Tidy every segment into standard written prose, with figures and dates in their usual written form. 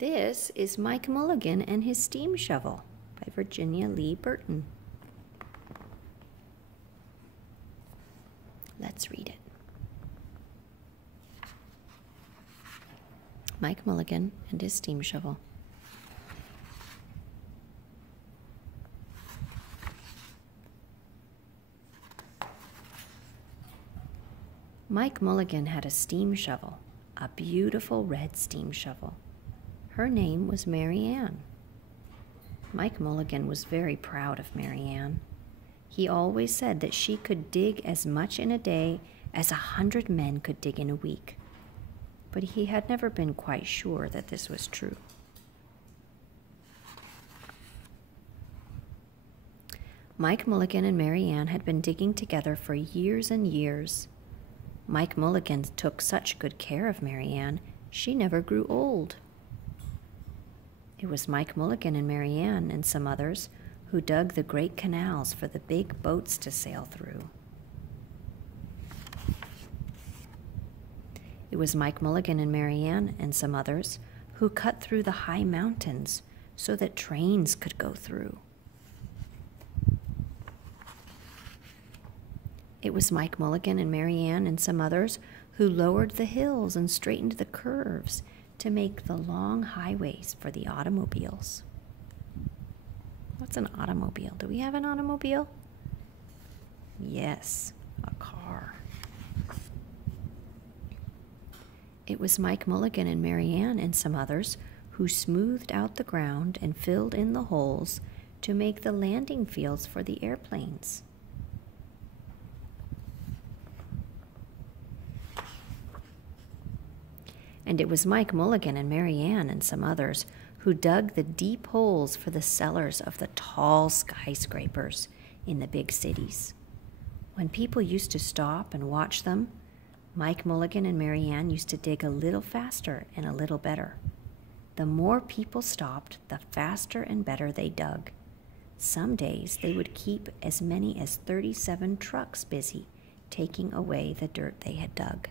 This is Mike Mulligan and His Steam Shovel by Virginia Lee Burton. Let's read it. Mike Mulligan and His Steam Shovel. Mike Mulligan had a steam shovel, a beautiful red steam shovel. Her name was Mary Ann. Mike Mulligan was very proud of Mary Ann. He always said that she could dig as much in a day as 100 men could dig in a week. But he had never been quite sure that this was true. Mike Mulligan and Mary Ann had been digging together for years and years. Mike Mulligan took such good care of Mary Ann, she never grew old. It was Mike Mulligan and Mary Ann and some others who dug the great canals for the big boats to sail through. It was Mike Mulligan and Mary Ann and some others who cut through the high mountains so that trains could go through. It was Mike Mulligan and Mary Ann and some others who lowered the hills and straightened the curves to make the long highways for the automobiles. What's an automobile? Do we have an automobile? Yes, a car. It was Mike Mulligan and Mary Ann and some others who smoothed out the ground and filled in the holes to make the landing fields for the airplanes. And it was Mike Mulligan and Mary Ann and some others who dug the deep holes for the cellars of the tall skyscrapers in the big cities. When people used to stop and watch them, Mike Mulligan and Mary Ann used to dig a little faster and a little better. The more people stopped, the faster and better they dug. Some days they would keep as many as 37 trucks busy, taking away the dirt they had dug.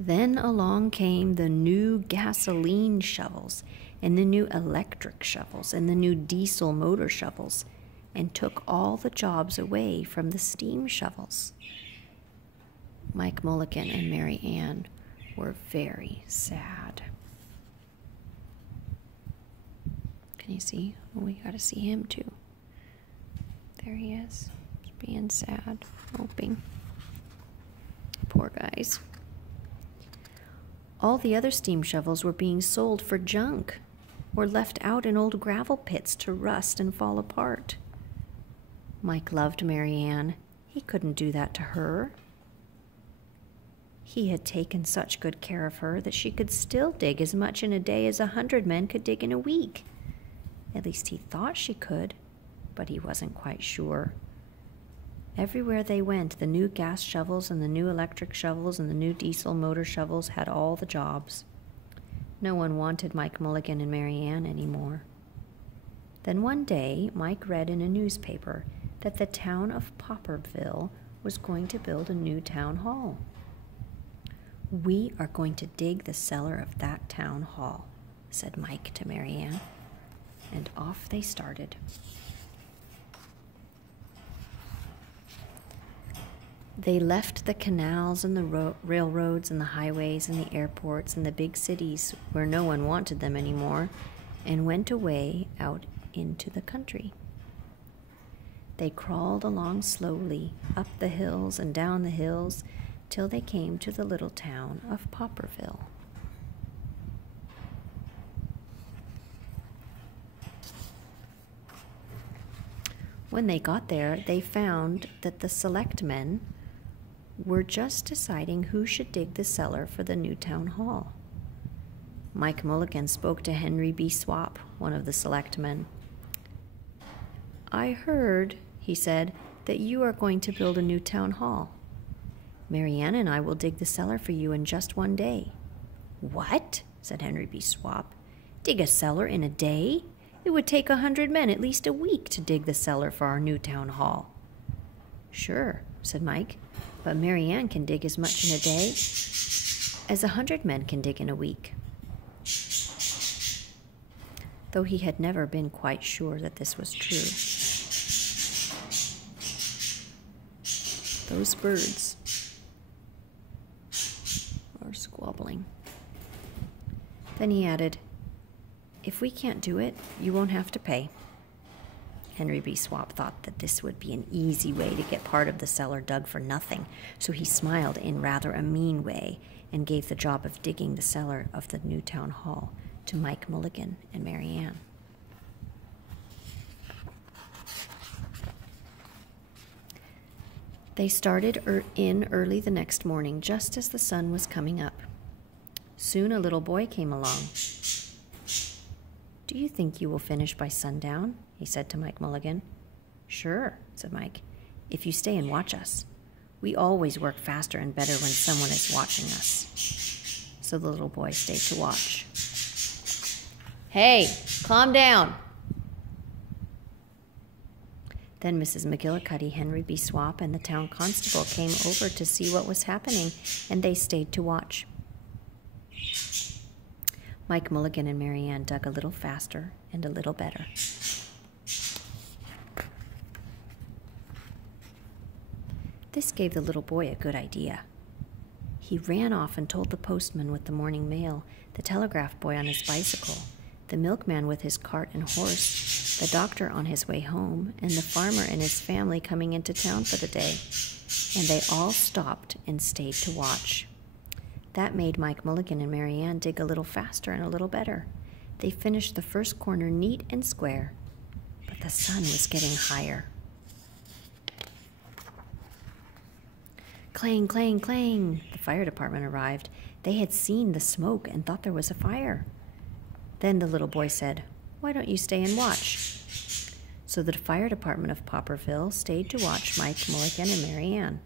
Then along came the new gasoline shovels and the new electric shovels and the new diesel motor shovels and took all the jobs away from the steam shovels. Mike Mulligan and Mary Ann were very sad. Can you see? Oh, we got to see him too. There he is, just being sad, moping. Poor guys. All the other steam shovels were being sold for junk or left out in old gravel pits to rust and fall apart. Mike loved Mary Ann. He couldn't do that to her. He had taken such good care of her that she could still dig as much in a day as 100 men could dig in a week. At least he thought she could, but he wasn't quite sure. Everywhere they went, the new gas shovels and the new electric shovels and the new diesel motor shovels had all the jobs. No one wanted Mike Mulligan and Mary Ann anymore. Then one day, Mike read in a newspaper that the town of Popperville was going to build a new town hall. "We are going to dig the cellar of that town hall," said Mike to Mary Ann, and off they started. They left the canals and the railroads and the highways and the airports and the big cities where no one wanted them anymore and went away out into the country. They crawled along slowly up the hills and down the hills till they came to the little town of Popperville. When they got there, they found that the selectmen were just deciding who should dig the cellar for the new town hall. Mike Mulligan spoke to Henry B. Swap, one of the selectmen. "I heard," he said, "that you are going to build a new town hall. Mary Ann and I will dig the cellar for you in just one day." "What?" said Henry B. Swap. "Dig a cellar in a day? It would take 100 men at least a week to dig the cellar for our new town hall." "Sure," said Mike, but Mary Ann can dig as much in a day as 100 men can dig in a week. Though he had never been quite sure that this was true. Those birds are squabbling. Then he added, "If we can't do it, you won't have to pay." Henry B. Swap thought that this would be an easy way to get part of the cellar dug for nothing, so he smiled in rather a mean way and gave the job of digging the cellar of the new town hall to Mike Mulligan and Mary Ann. They started in early the next morning, just as the sun was coming up. Soon a little boy came along. "Do you think you will finish by sundown?" he said to Mike Mulligan. "Sure," said Mike, "if you stay and watch us. We always work faster and better when someone is watching us." So the little boy stayed to watch. "Hey, calm down." Then Mrs. McGillicuddy, Henry B. Swap, and the town constable came over to see what was happening, and they stayed to watch. Mike Mulligan and Mary Ann dug a little faster and a little better. This gave the little boy a good idea. He ran off and told the postman with the morning mail, the telegraph boy on his bicycle, the milkman with his cart and horse, the doctor on his way home, and the farmer and his family coming into town for the day. And they all stopped and stayed to watch. That made Mike Mulligan and Mary Ann dig a little faster and a little better. They finished the first corner neat and square, but the sun was getting higher. Clang, clang, clang! The fire department arrived. They had seen the smoke and thought there was a fire. Then the little boy said, "Why don't you stay and watch?" So the fire department of Popperville stayed to watch Mike Mulligan and Mary Ann.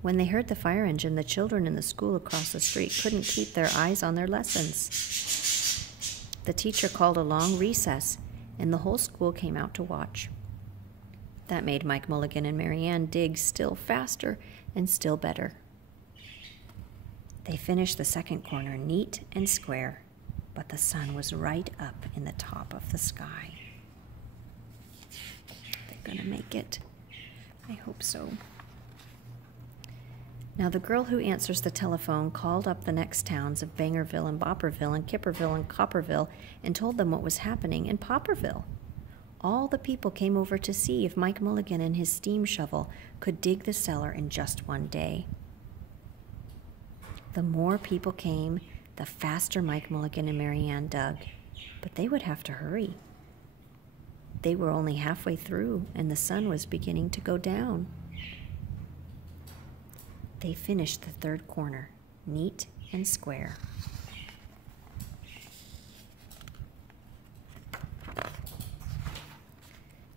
When they heard the fire engine, the children in the school across the street couldn't keep their eyes on their lessons. The teacher called a long recess, and the whole school came out to watch. That made Mike Mulligan and Mary Ann dig still faster and still better. They finished the second corner neat and square, but the sun was right up in the top of the sky. They're gonna make it. I hope so. Now the girl who answers the telephone called up the next towns of Bangerville and Bopperville and Kipperville and Copperville and told them what was happening in Popperville. All the people came over to see if Mike Mulligan and his steam shovel could dig the cellar in just one day. The more people came, the faster Mike Mulligan and Mary Ann dug, but they would have to hurry. They were only halfway through, and the sun was beginning to go down. They finished the third corner, neat and square.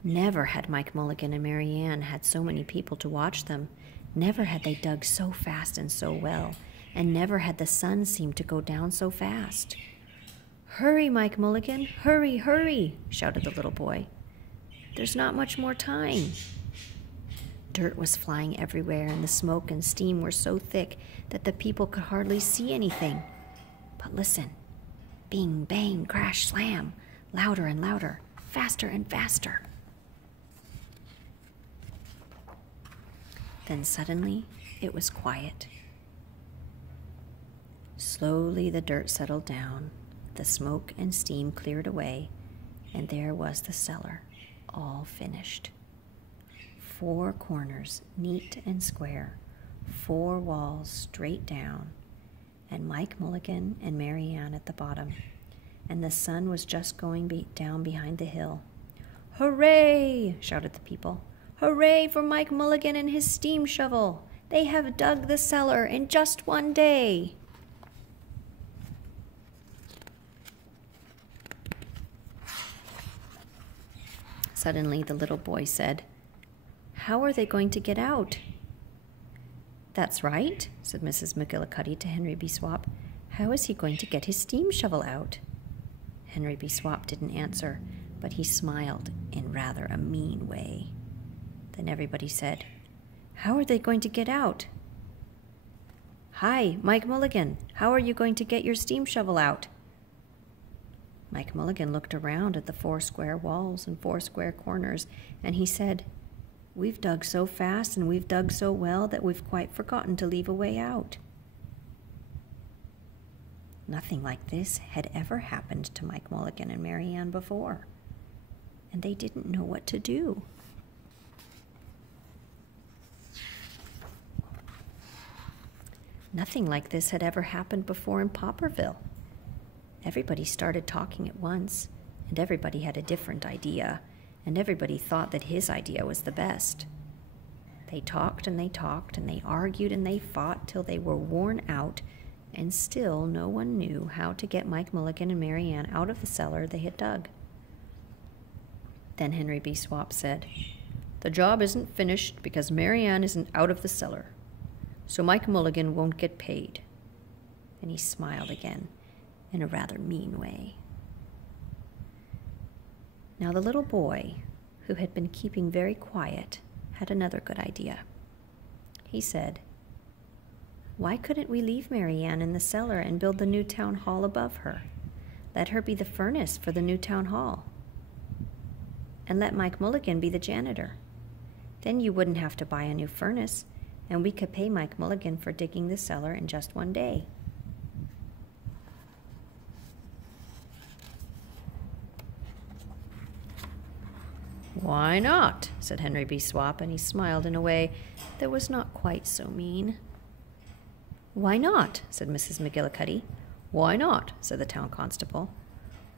Never had Mike Mulligan and Mary Ann had so many people to watch them. Never had they dug so fast and so well, and never had the sun seemed to go down so fast. "Hurry, Mike Mulligan, hurry, hurry," shouted the little boy. "There's not much more time." Dirt was flying everywhere, and the smoke and steam were so thick that the people could hardly see anything. But listen. Bing, bang, crash, slam. Louder and louder, faster and faster. Then suddenly, it was quiet. Slowly the dirt settled down, the smoke and steam cleared away, and there was the cellar, all finished. 4 corners, neat and square, 4 walls straight down, and Mike Mulligan and Mary Ann at the bottom, and the sun was just going down behind the hill. "Hooray!" shouted the people. "Hooray for Mike Mulligan and his steam shovel! They have dug the cellar in just one day!" Suddenly the little boy said, "How are they going to get out?" "That's right," said Mrs. McGillicuddy to Henry B. Swap. "How is he going to get his steam shovel out?" Henry B. Swap didn't answer, but he smiled in rather a mean way. Then everybody said, How are they going to get out? Hi, Mike Mulligan. How are you going to get your steam shovel out? Mike Mulligan looked around at the 4 square walls and 4 square corners, and he said, "We've dug so fast and we've dug so well that we've quite forgotten to leave a way out." Nothing like this had ever happened to Mike Mulligan and Mary Ann before, and they didn't know what to do. Nothing like this had ever happened before in Popperville. Everybody started talking at once, and everybody had a different idea, and everybody thought that his idea was the best. They talked and they talked, and they argued and they fought till they were worn out, and still no one knew how to get Mike Mulligan and Mary Ann out of the cellar they had dug. Then Henry B. Swap said, "The job isn't finished because Mary Ann isn't out of the cellar, so Mike Mulligan won't get paid." And he smiled again in a rather mean way. Now the little boy, who had been keeping very quiet, had another good idea. He said, "Why couldn't we leave Mary Ann in the cellar and build the new town hall above her? Let her be the furnace for the new town hall. And let Mike Mulligan be the janitor. Then you wouldn't have to buy a new furnace, and we could pay Mike Mulligan for digging the cellar in just one day." "Why not?" said Henry B. Swap, and he smiled in a way that was not quite so mean. "Why not?" said Mrs. McGillicuddy. "Why not?" said the town constable.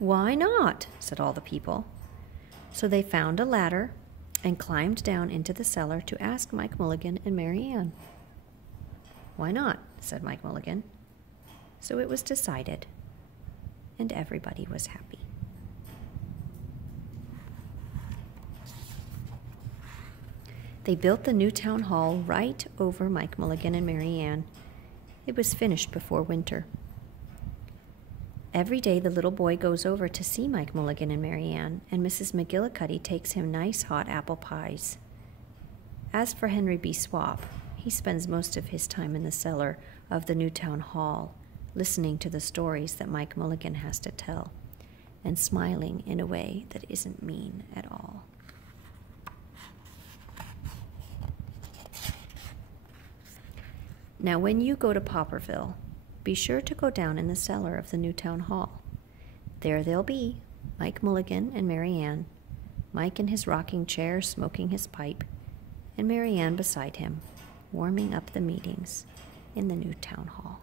"Why not?" said all the people. So they found a ladder and climbed down into the cellar to ask Mike Mulligan and Mary Ann. "Why not?" said Mike Mulligan. So it was decided, and everybody was happy. They built the new town hall right over Mike Mulligan and Mary Ann. It was finished before winter. Every day the little boy goes over to see Mike Mulligan and Mary Ann, and Mrs. McGillicuddy takes him nice hot apple pies. As for Henry B. Swap, he spends most of his time in the cellar of the new town hall, listening to the stories that Mike Mulligan has to tell, and smiling in a way that isn't mean at all. Now, when you go to Popperville, be sure to go down in the cellar of the new town hall. There they'll be, Mike Mulligan and Mary Ann, Mike in his rocking chair smoking his pipe, and Mary Ann beside him, warming up the meetings in the new town hall.